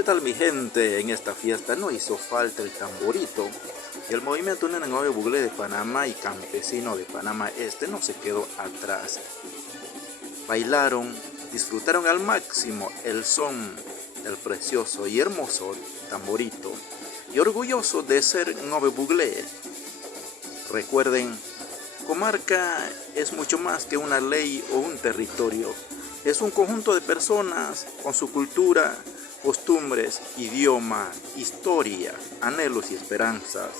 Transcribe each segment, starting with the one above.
¿Qué tal mi gente? En esta fiesta no hizo falta el tamborito y el movimiento Nenengove Buglé de Panamá y Campesino de Panamá Este no se quedó atrás. Bailaron, disfrutaron al máximo el son del precioso y hermoso tamborito y orgulloso de ser Nove Buglé. Recuerden, comarca es mucho más que una ley o un territorio. Es un conjunto de personas con su cultura, costumbres, idioma, historia, anhelos y esperanzas,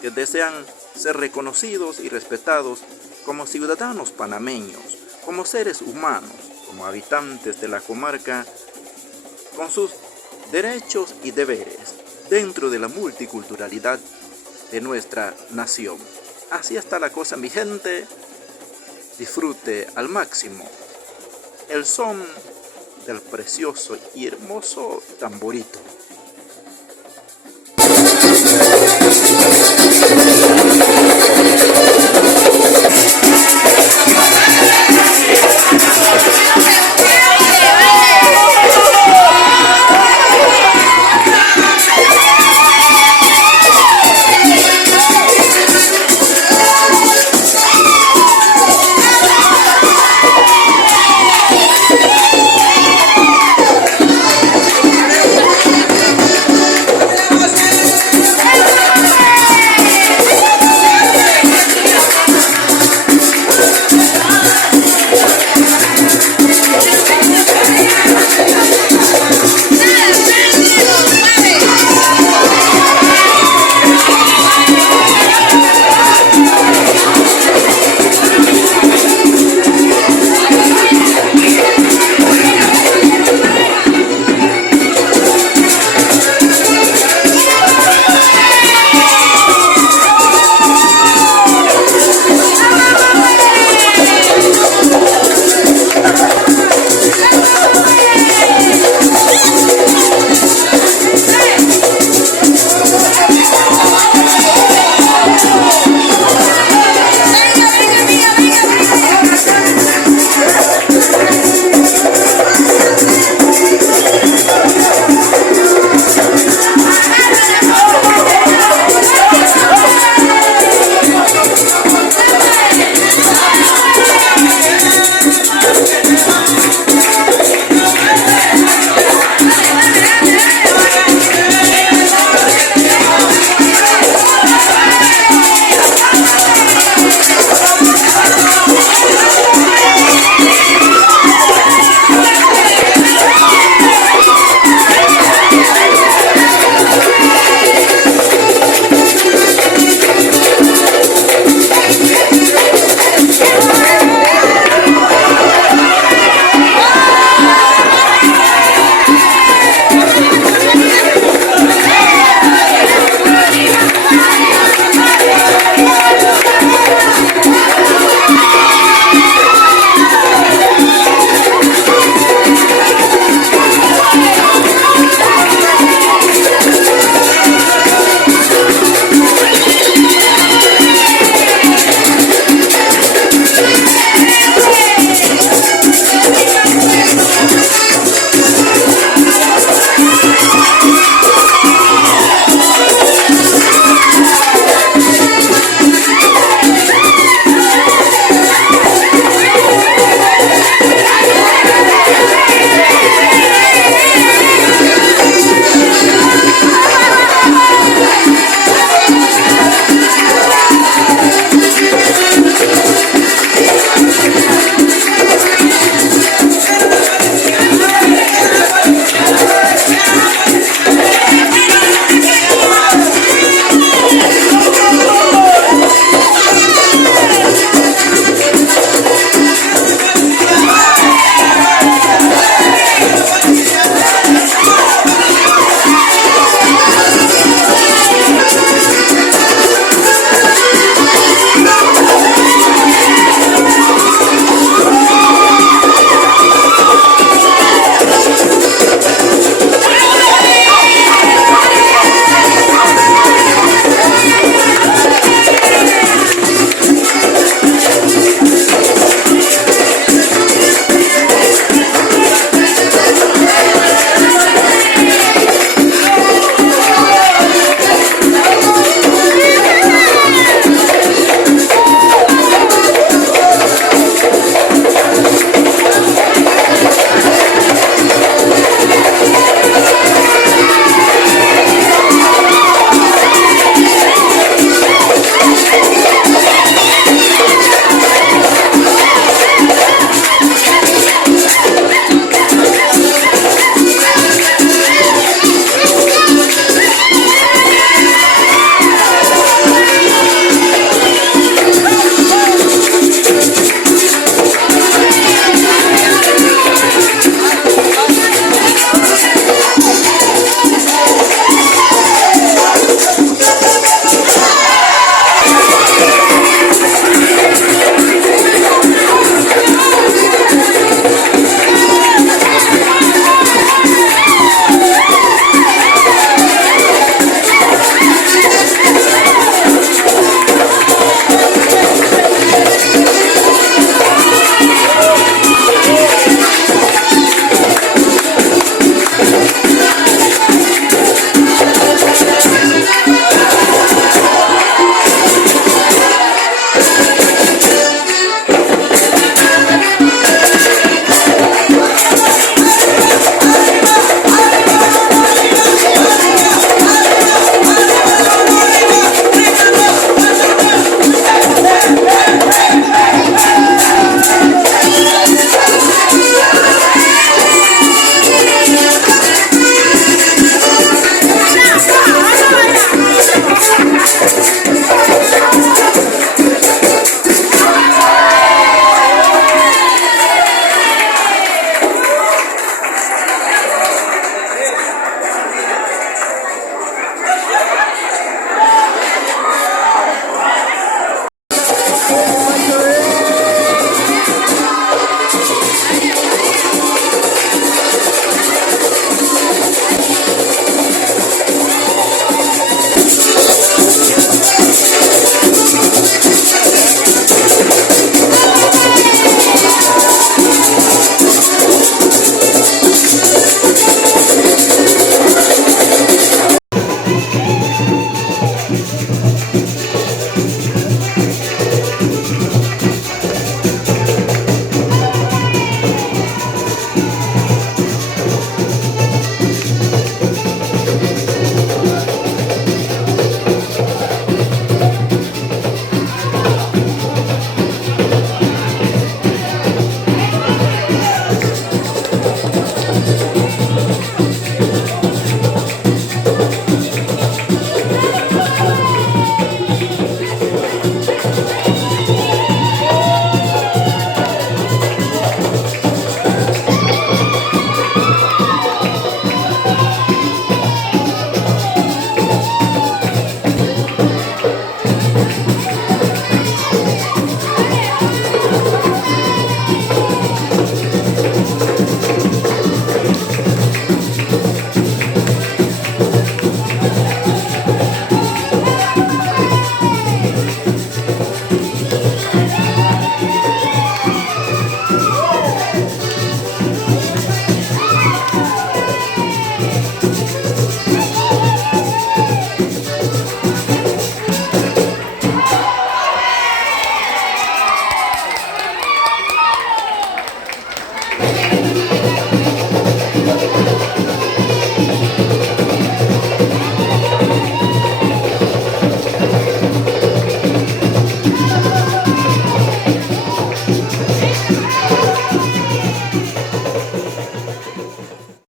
que desean ser reconocidos y respetados como ciudadanos panameños, como seres humanos, como habitantes de la comarca, con sus derechos y deberes, dentro de la multiculturalidad de nuestra nación. Así está la cosa, mi gente. Disfrute al máximo el son del precioso y hermoso tamborito.